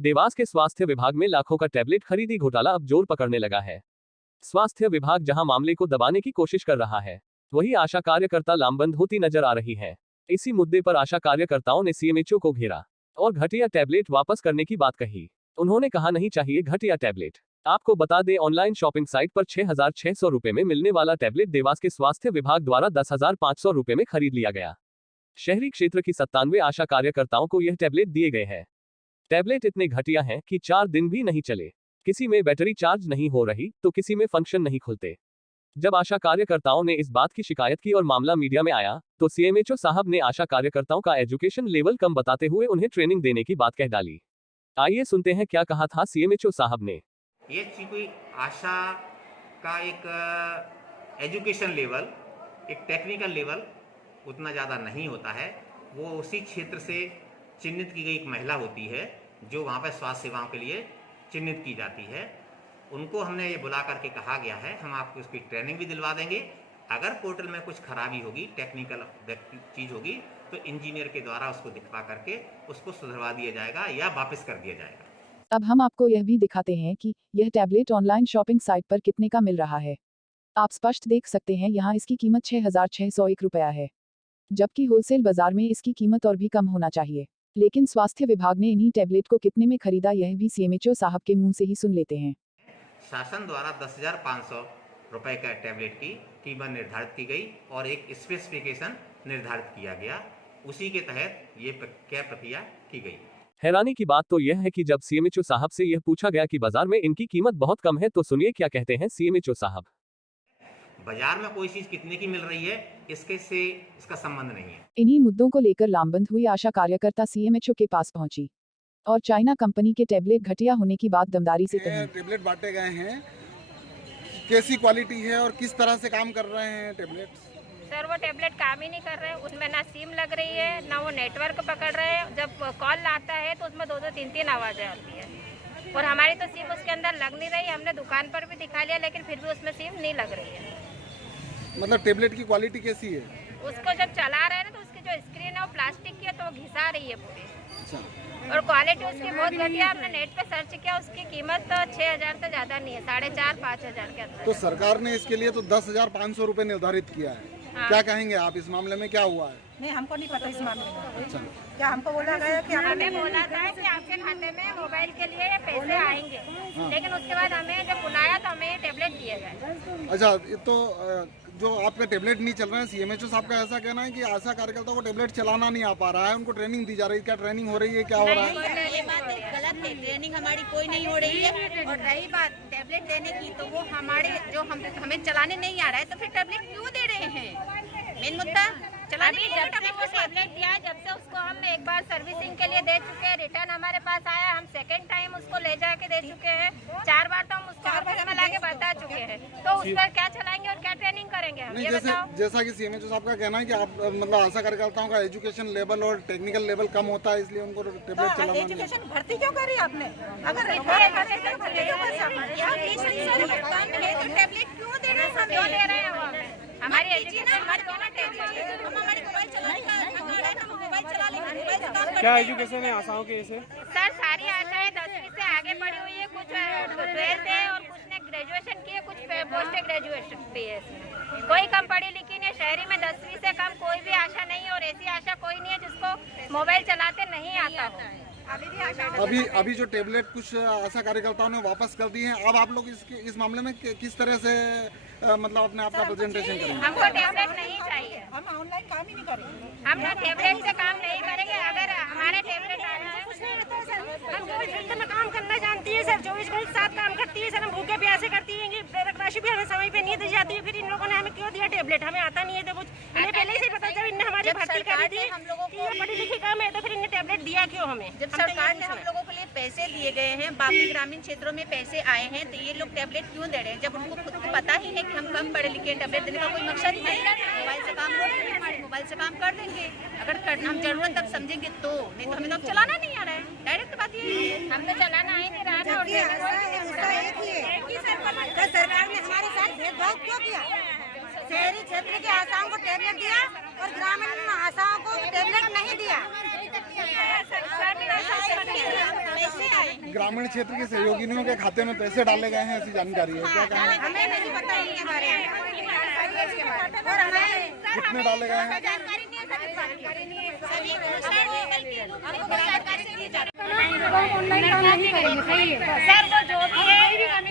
देवास के स्वास्थ्य विभाग में लाखों का टैबलेट खरीदी घोटाला अब जोर पकड़ने लगा है। स्वास्थ्य विभाग जहां मामले को दबाने की कोशिश कर रहा है, वहीं आशा कार्यकर्ता लामबंद होती नजर आ रही है। इसी मुद्दे पर आशा कार्यकर्ताओं ने सीएमएचओ को घेरा और घटिया टैबलेट वापस करने की बात कही। उन्होंने कहा, नहीं चाहिए घटिया टैबलेट। आपको बता दें, ऑनलाइन शॉपिंग साइट पर 6,600 रुपए में मिलने वाला टैबलेट देवास के स्वास्थ्य विभाग द्वारा 10,500 रुपए में खरीद लिया गया। शहरी क्षेत्र की 97 आशा कार्यकर्ताओं को यह टैबलेट दिए गए हैं। टैबलेट इतने घटिया हैं कि 4 दिन भी नहीं चले। किसी में बैटरी चार्ज नहीं हो रही तो किसी में फंक्शन नहीं खुलते। जब आशा कार्यकर्ताओं ने इस बात की शिकायत की और मामला मीडिया में आया, तो सीएमएचओ साहब ने आशा कार्यकर्ताओं का एजुकेशन लेवल कम बताते हुए उन्हें ट्रेनिंग देने की बात कह डाली। आइए सुनते हैं क्या कहा था सीएमएचओ साहब ने। ये कोई आशा का एक एजुकेशन लेवल, एक टेक्निकल लेवल उतना ज़्यादा नहीं होता है। वो उसी क्षेत्र से चिन्हित की गई एक महिला होती है जो वहाँ पर स्वास्थ्य सेवाओं के लिए चिन्हित की जाती है। उनको हमने ये बुला करके कहा गया है, हम आपको उसकी ट्रेनिंग भी दिलवा देंगे। अगर पोर्टल में कुछ खराबी होगी, टेक्निकल चीज़ होगी, तो इंजीनियर के द्वारा उसको दिखवा करके उसको सुधरवा दिया जाएगा या वापस कर दिया जाएगा। अब हम आपको यह भी दिखाते हैं कि यह टैबलेट ऑनलाइन शॉपिंग साइट पर कितने का मिल रहा है। आप स्पष्ट देख सकते हैं, यहाँ इसकी कीमत 6,601 रुपया है, जबकि होलसेल बाजार में इसकी कीमत और भी कम होना चाहिए। लेकिन स्वास्थ्य विभाग ने इन्हीं टैबलेट को कितने में खरीदा, यह भी सीएमएचओ साहब के मुंह से ही सुन लेते हैं। शासन द्वारा 10,500 रुपए का टैबलेट की कीमत निर्धारित की गई और एक स्पेसिफिकेशन निर्धारित किया गया। उसी के तहत ये प्रक्रिया की गई। हैरानी की बात तो यह है कि जब सीएमएचओ साहब से यह पूछा गया कि बाजार में इनकी कीमत बहुत कम है, तो सुनिए क्या कहते हैं सीएमएचओ साहब। बाजार में कोई चीज कितने की मिल रही है, इसका संबंध नहीं है। इन्हीं मुद्दों को लेकर लामबंद हुई आशा कार्यकर्ता सीएमएचओ के पास पहुंची और चाइना कंपनी के टैबलेट घटिया होने की बात दमदारी से कही। टैबलेट बांटे गए हैं, कैसी क्वालिटी है और किस तरह से काम कर रहे हैं टैबलेट? सर, वो टैबलेट काम ही नहीं कर रहे हैं। उसमें ना सिम लग रही है, ना वो नेटवर्क पकड़ रहे हैं। जब कॉल आता है तो उसमें 2-2, 3-3 आवाजें आती है और हमारी तो सिम उसके अंदर लग नहीं रही। हमने दुकान पर भी दिखा लिया, लेकिन फिर भी उसमें सिम नहीं लग रही है। मतलब टैबलेट की क्वालिटी कैसी है? उसको जब चला रहे हैं ना, तो उसकी जो स्क्रीन है वो प्लास्टिक की है, तो वो घिसा रही है पूरी। अच्छा। और क्वालिटी उसकी बहुत घटिया। हमने नेट पे सर्च किया, उसकी कीमत तो 6,000 से ज्यादा नहीं है, 4,500-5,000 के अंदर। तो सरकार ने इसके लिए तो 10,500 रुपए निर्धारित किया है। हाँ। क्या कहेंगे आप इस मामले में, क्या हुआ है? नहीं, हमको नहीं पता इस मामले में। अच्छा। क्या हमको बोला गया कि हमें बोला था कि आपके खाते में मोबाइल के लिए पैसे आएंगे, लेकिन उसके बाद हमें जब बुलाया तो हमें ये टैबलेट दिए गए। अच्छा, तो जो आपका टैबलेट नहीं चल रहा है, सीएमएचओ साहब का ऐसा कहना है कि आशा कार्यकर्ताओं को टैबलेट चलाना नहीं आ पा रहा है, उनको ट्रेनिंग दी जा रही है। क्या ट्रेनिंग हो रही है, क्या हो रहा है? ये बात गलत है, ट्रेनिंग हमारी कोई नहीं हो रही है। और रही बात टैबलेट लेने की, तो वो हमारे जो हमें चलाने नहीं आ रहा है, तो फिर टैबलेट क्यों दे रहे हैं? मेन मुद्दा चलाने अभी जब से वो टैबलेट दिया, जब से उसको हम एक बार सर्विसिंग के लिए दे चुके हैं, रिटर्न हमारे पास आया, हम सेकंड टाइम उसको ले जाके दे चुके हैं। 4 बार तो हम उसको ऑफिस में लाके बता चुके हैं, तो उस पर क्या चलाएंगे और क्या ट्रेनिंग करेंगे हम, ये बताओ। जैसा कि सीएमएचओ साहब का कहना है कि आप मतलब आशा कार्यकर्ताओं का एजुकेशन लेवल और टेक्निकल लेवल कम होता है, इसलिए उनको टैबलेट चलाना नहीं। एजुकेशन भर्ती क्यों करी आपने? अगर टैबलेट क्यों दे रहे हैं? क्यों दे रहे हैं वो हमें? हमारी एजुकेशन हम हमारे मोबाइल चलाने का अधिकार है, हम मोबाइल चला लेंगे, मोबाइल से काम करेंगे। क्या एजुकेशन है आशाओं के इसे? सर, सारी आशाएं 10वीं से आगे बढ़ी हुई है, कुछ 12th है और कुछ ने ग्रेजुएशन की है, कुछ पोस्ट ग्रेजुएशन भी है। कोई कम पढ़ी लिखी नहीं है। शहरी में 10वीं से कम कोई भी आशा नहीं है और ऐसी आशा कोई नहीं है जिसको मोबाइल चलाते नहीं आता हो। अभी जो टैबलेट कुछ आशा कार्यकर्ताओं ने वापस कर दी है, अब आप लोग इस मामले में किस तरह से मतलब अपने आप का प्रेजेंटेशन करेंगे? हमको टैबलेट नहीं चाहिए, हम ऑनलाइन काम ही नहीं करेंगे। हम ना टैबलेट से काम नहीं करेंगे। अगर हमारे टैबलेट आ जाए, हम 24 घंटे में काम करना जानती है सर, 24 घंटे साथ काम करती है सर। हम भूखे प्यासे करती है, प्रेरक राशि भी हमें समय पे नहीं दी जाती है। फिर इन लोगों ने हमें क्यों दिया टैबलेट? हमें आता नहीं है तो कुछ। इन्हें पहले से पता जब इन्हें हमारी भर्ती करी थी कि ये पढ़ी लिखी कम है, तो फिर इन्हें टैबलेट दिया क्यों हमें? जब सरकार ने हम लोगों के लिए पैसे दिए गए हैं, बाकी ग्रामीण क्षेत्रों में पैसे आए हैं, तो ये लोग टैबलेट क्यों दे रहे हैं? जब उनको खुद को पता ही है कि हम कम पढ़े लिखे, टैबलेट देने का कोई मकसद ही नहीं है। मोबाइल से काम हो रहे हैं, हमारे मोबाइल से काम कर देंगे। अगर हम जरूरत तब समझेंगे तो, नहीं तो हमें तो अब चलाना नहीं आ रहा है। डायरेक्ट बात ये है, हम तो चलाना ही नहीं रहा है। सरकार ने हमारे साथ भेदभाव क्यों किया? शहरी क्षेत्र के आशाओं को टैबलेट दिया और ग्रामीण आशाओं को टैबलेट नहीं दिया। पैसे आए ग्रामीण क्षेत्र की सहयोगिनियों के खाते में पैसे डाले गए हैं, ऐसी जानकारी है, क्या कहना है? हमें नहीं पता इनके बारे में और हमें कितने डाले गए हैं? जानकारी नहीं है, जानकारी नहीं है, सभी हमको जानकारी नहीं है। ऑनलाइन काम नहीं करेंगे, सही है सर वो जो भी है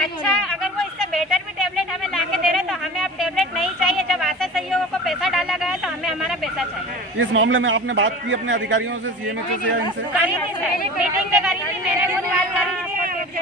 अच्छा, अगर वो इससे बेटर भी टेबलेट हमें ला के दे रहे तो हमें अब टेबलेट नहीं चाहिए। जब आशा सहयोगों को पैसा डाला गया तो हमें हमारा पैसा चाहिए। इस मामले में आपने बात की अपने अधिकारियों से, सीएमएचओ से या इनसे? करी थी सर, मीटिंग में करी थी, मैंने खुद बात करी थी।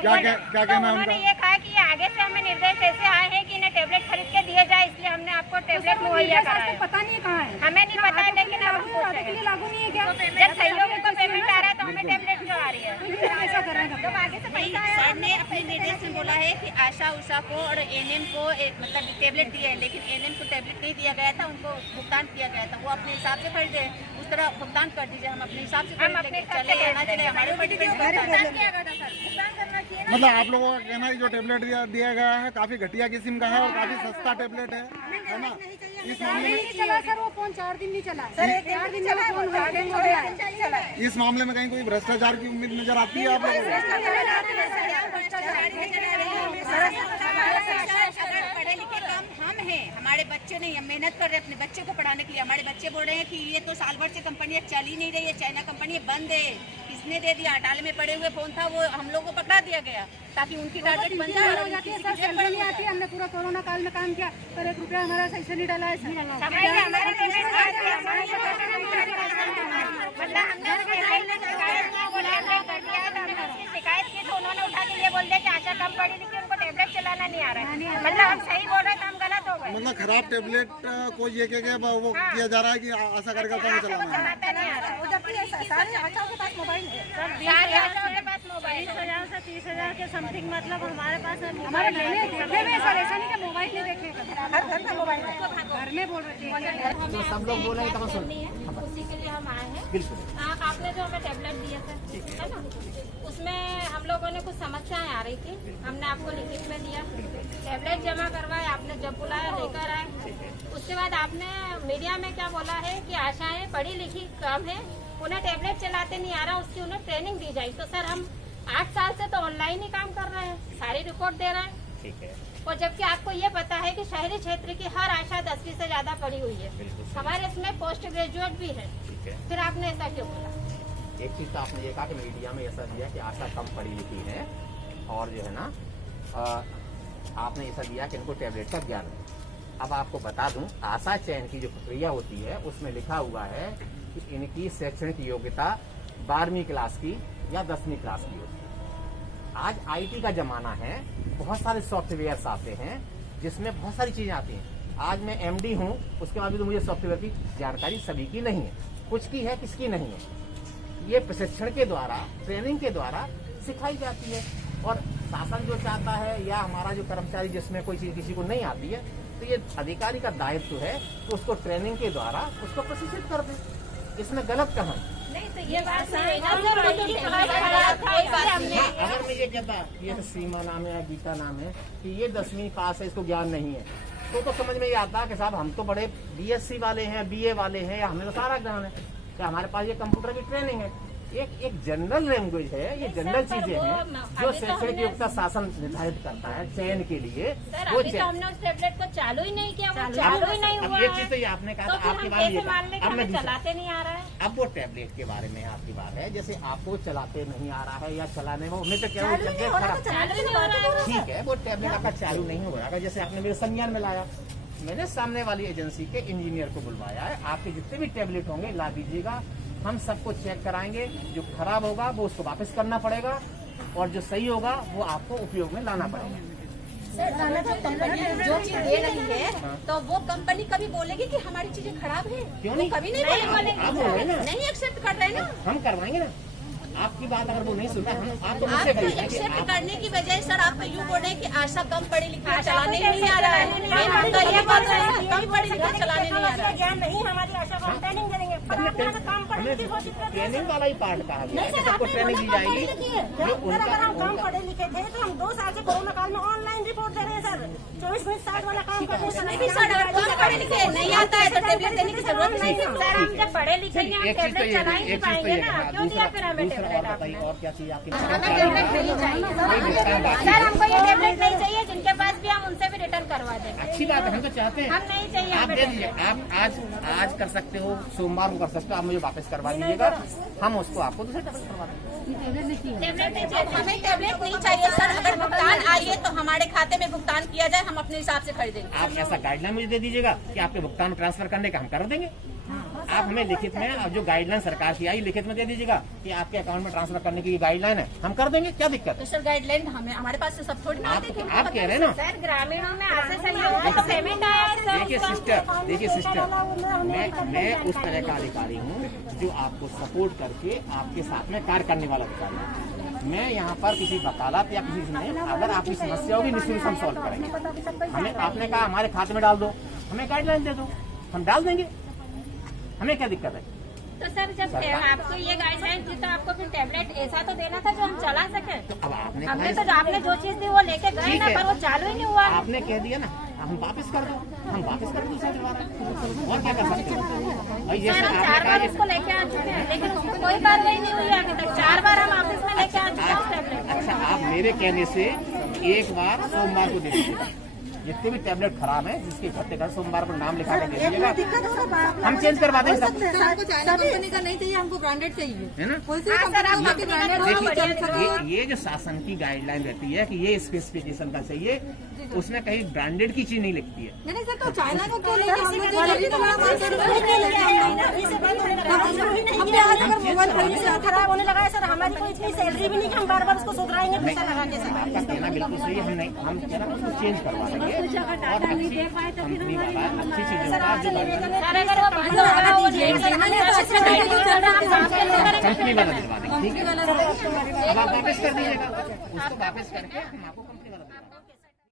क्या कहना है उन्होंने उनका? ये कहा कि ये आगे से हमें निर्देश ऐसे आए हैं कि इन्हें टेबलेट खरीद के दिए जाए, इसलिए हमने आपको टेबलेट मुहैया कराया। पता नहीं कहाँ है, हमें नहीं पता है, लेकिन अब के लिए लागू नहीं है क्या? जब सहयोगी को पेमेंट आ रहा है तो हमें टेबलेट क्यों आ रही है? ऐसा कर रहे हैं जब आगे से पैसा आया सर ने अपने निर्देश में बोला है कि आशा उषा को और एनएम को मतलब टेबलेट दिए हैं, लेकिन एनएम को टेबलेट नहीं दिया गया था, उनको भुगतान किया गया था। वो अपने हिसाब से खरीदे, उस तरह भुगतान कर दीजिए, हम अपने हिसाब से हम अपने हिसाब से चले या ना चले हमारे ऊपर डिपेंड करता है। भुगतान किया गया था सर, भुगतान करना चाहिए ना। मतलब आप लोगों का कहना है जो टेबलेट दिया गया है काफी घटिया किस्म का है और काफी सस्ता टेबलेट है ना? इस मामले में चला सर, वो फोन 4 दिन नहीं चला सर, 4 दिन में फोन हैंग हो गया है। इस मामले में कहीं कोई भ्रष्टाचार की उम्मीद नजर आती है आप लोगों को? अगर पढ़े लिखे कम हम हैं, हमारे बच्चे नहीं, हम मेहनत कर रहे हैं अपने बच्चे को पढ़ाने के लिए। हमारे बच्चे बोल रहे हैं कि ये तो साल भर से कंपनी चल ही नहीं रही है, चाइना कंपनी बंद है। किसने दे दिया? अटाले में पड़े हुए फोन था, वो हम लोग को पकड़ा दिया गया ताकि उनकी टारगेट बन जाए। हो जाती है सर, सैलरी नहीं आती है। हमने पूरा कोरोना काल में काम किया, पर 1 रुपया हमारा सही से नहीं डाला है सर। मतलब हमने शिकायत की तो उन्होंने उठा के ये बोल दिया कि आशा कम पढ़ी लिखी, उनको टेबलेट चलाना नहीं आ रहा है। मतलब हम सही बोल रहे थे, हम गलत हो गए। मतलब खराब टेबलेट को ये क्या वो किया जा रहा है कि आशा कार्यकर्ताओं को चलाना है। चलाता नहीं आ रहा है। सारे आशाओं के पास मोबाइल है सर, सारे आशाओं के पास मोबाइल है। 20,000 से 30,000 के समथिंग, मतलब हमारे पास हमारे लेने देखे में सर, ऐसा नहीं कि मोबाइल नहीं देखे, हर घर का मोबाइल है, घर में बोल रहे थे। सब लोग बोल रहे हैं उसी के लिए हम आए हैं। बिल्कुल। आपने जो हमें टेबलेट दिए थे, है ना, उसमें हम लोगों ने कुछ समस्याएं आ रही थी, हमने आपको लिखित में दिया, टेबलेट जमा करवाए, आपने जब बुलाया लेकर आए। उसके बाद आपने मीडिया में क्या बोला है कि आशाएं पढ़ी लिखी कम है, उन्हें टेबलेट चलाते नहीं आ रहा, उसकी उन्हें ट्रेनिंग दी जाए। तो सर हम 8 साल से तो ऑनलाइन ही काम कर रहे हैं, सारी रिपोर्ट दे रहे हैं। ठीक है। और जबकि आपको ये पता है कि शहरी क्षेत्र की हर आशा 10वीं से ज्यादा पढ़ी हुई है, हमारे इसमें पोस्ट ग्रेजुएट भी है, फिर आपने ऐसा क्यों बोला? एक चीज तो आपने ये कहा कि मीडिया में ऐसा दिया कि आशा कम पढ़ी लिखी है, और जो है ना आपने ऐसा दिया कि इनको टेबलेट का ज्ञान है। अब आपको बता दूं, आशा चयन की जो प्रक्रिया होती है उसमें लिखा हुआ है कि इनकी शैक्षणिक योग्यता 12वीं क्लास की या 10वीं क्लास की होती है। आज आईटी का जमाना है, बहुत सारे सॉफ्टवेयर आते हैं जिसमें बहुत सारी चीजें आती हैं। आज मैं एमडी हूं, उसके बाद भी तो मुझे सॉफ्टवेयर की जानकारी सभी की नहीं है, कुछ की है, किसकी नहीं है। ये प्रशिक्षण के द्वारा, ट्रेनिंग के द्वारा सिखाई जाती है। और शासन जो चाहता है या हमारा जो कर्मचारी जिसमें कोई चीज किसी को नहीं आती है, तो ये अधिकारी का दायित्व है कि उसको ट्रेनिंग के द्वारा उसको प्रशिक्षित कर दे। इसमें गलत कहाँ? नहीं तो ये बात नहीं है ना, अगर मुझे कहता ये तो सीमा नाम है या गीता नाम है कि ये 10वीं पास है, इसको ज्ञान नहीं है, तो समझ में ये आता कि साहब हम तो बड़े बीएससी वाले हैं, बीए वाले हैं, या हमें तो सारा ज्ञान है, क्या हमारे पास ये कंप्यूटर की ट्रेनिंग है। एक जनरल लैंग्वेज है, ये जनरल चीजें हैं जो शैक्षणिक योग्यता शासन निर्धारित करता है चयन के लिए। सर अभी तो हमने उस टेबलेट को चालू ही नहीं किया, वो चालू ही नहीं हुआ ये चीज तो ये आपने कहा, तो फिर आपकी हम बात कैसे ये मान लें कि अब मैं हमें चलाते नहीं आ रहा है? अब वो टेबलेट के बारे में आपकी बात है, जैसे आपको चलाते नहीं आ रहा है या चलाने में मैं तो क्या चालू ही नहीं हो रहा है। ठीक है, वो टेबलेट आपका चालू नहीं हो रहा है। जैसे आपने मेरे संज्ञान में लाया, मैंने सामने वाली एजेंसी के इंजीनियर को बुलवाया है, आपके जितने भी टेबलेट होंगे ला दीजिएगा, हम सबको चेक कराएंगे। जो खराब होगा वो उसको वापस करना पड़ेगा, और जो सही होगा वो आपको उपयोग में लाना पड़ेगा। सर कंपनी जो चीज दे रही है तो वो कंपनी कभी बोलेगी कि हमारी चीजें खराब है? क्यों नहीं? कभी नहीं बोलेगी, नहीं एक्सेप्ट कर रहे ना। हम करवाएंगे ना, आपकी बात अगर वो नहीं सुनता हम आप तो मुझसे आपको एक्सेप्ट करने की बजाय सर आप तो यूँ बोल रहे हैं कि आशा कम पढ़ी लिखी चलाने नहीं आ रहा है। ये बात है, कम पढ़ी लिखी चलाने नहीं आ रहा है। ज्ञान नहीं हमारी आशा को हम ट्रेनिंग देंगे, पर आप यहाँ पे काम पढ़े लिखे घोषित कर दिया। ट्रेनिंग वाला ही पार्ट कहा गया है, सबको ट्रेनिंग दी जाएगी। जो अगर हम कम पढ़े लिखे थे तो हम 2 साल से कोरोना काल में ऑनलाइन रिपोर्ट दे रहे हैं सर। 24 24/7 वाला काम करते हैं, समय भी कम पढ़े लिखे नहीं आता है तो टेबलेट देने की जरूरत नहीं है। सर हम जब पढ़े लिखे हैं हम टेबलेट चला ही नहीं पाएंगे ना, क्यों दिया फिर हमें टेबलेट आपने? और क्या चाहिए आपके हमें टेबलेट नहीं चाहिए सर, हमको ये टेबलेट नहीं चाहिए, जिनके पास भी हम उनसे भी रिटर्न करवा देंगे। अच्छी बात है, हम तो चाहते हैं हम नहीं चाहिए आप हमें दे दीजिए। टेबलेट। आप आज कर सकते हो, सोमवार को कर सकते हो, आप मुझे वापस करवा दीजिएगा, हम उसको आपको दूसरे टेबलेट करवा देंगे। टेबलेट नहीं चाहिए। हमें टेबलेट नहीं चाहिए सर, अगर भुगतान आइए तो हमारे खाते में भुगतान किया जाए, हम अपने हिसाब से खरीदेंगे। आप ऐसा गाइडलाइन मुझे दे दीजिएगा कि आपके भुगतान ट्रांसफर करने का हम कर देंगे। आप हमें लिखित में, और जो गाइडलाइन सरकार की आई लिखित में दे दीजिएगा कि आपके अकाउंट में ट्रांसफर करने की गाइडलाइन है, हम कर देंगे। क्या दिक्कत है? स्पेशल गाइडलाइन हमें हमारे पास से सब थोड़ी ना आते थे। आप कह रहे हैं ना। सर ग्रामीणों में आज से सहयोग है तो पेमेंट आया है सर। देखिए सिस्टर, मैं उस तरह का अधिकारी हूँ जो आपको सपोर्ट करके आपके साथ में कार्य करने वाला अधिकारी हूँ। मैं यहाँ पर किसी वकालत या किसी से, अगर आपकी समस्या होगी निश्चित हम सॉल्व करेंगे। हमें आपने कहा हमारे खाते में डाल दो, हमें गाइडलाइन दे दो, हम डाल देंगे, हमें क्या दिक्कत है? तो सर जब आपको ये गाइडलाइन थी तो आपको फिर टेबलेट ऐसा तो देना था जो हम चला सके। अब आपने हमने तो आपने जो चीज दी वो लेके गए ना, पर वो चालू ही नहीं हुआ। आपने कह दिया ना, हम वापस कर दो, हम वापस कर दो दूसरा दिलवा, और क्या कर सकते हैं? और ये सर हम 4 बार उसको लेके आ चुके हैं, लेकिन उसको कोई कार्रवाई नहीं हुई आगे तक। 4 बार हम ऑफिस में लेके आ चुके हैं टेबलेट। अच्छा, आप मेरे कहने से एक बार सोमवार को दे दीजिएगा। जितने भी टैबलेट खराब है, जिसके इकट्ठे कर सोमवार को नाम लिखा के दे दीजिएगा, हम चेंज करवा देंगे सब। हमको चाइना कंपनी का नहीं चाहिए, हमको ब्रांडेड चाहिए। है ना? कोई सी कंपनी की ब्रांडेड हो बढ़िया देखिए, ये जो शासन की गाइडलाइन रहती है कि ये स्पेसिफिकेशन का चाहिए, उसमें कहीं ब्रांडेड की चीज नहीं लिखती है। नहीं सर, तो चाइना को क्यों लेके हमने जो मोबाइल खरीदने से खराब होने लगा है सर, हमारी कोई इतनी सैलरी भी नहीं कि हम बार बार उसको सुधराएंगे पैसा लगा के सर। आपका कहना बिल्कुल सही है, हम कहना उसको चेंज करवा देंगे और अच्छी कंपनी वाला अच्छी चीजों का जो कंपनी वाला दिलवा देंगे। ठीक है, अब आप वापस कर दीजिएगा, उसको वापस करके हम आपको कंपनी वाला दिलवा देंगे।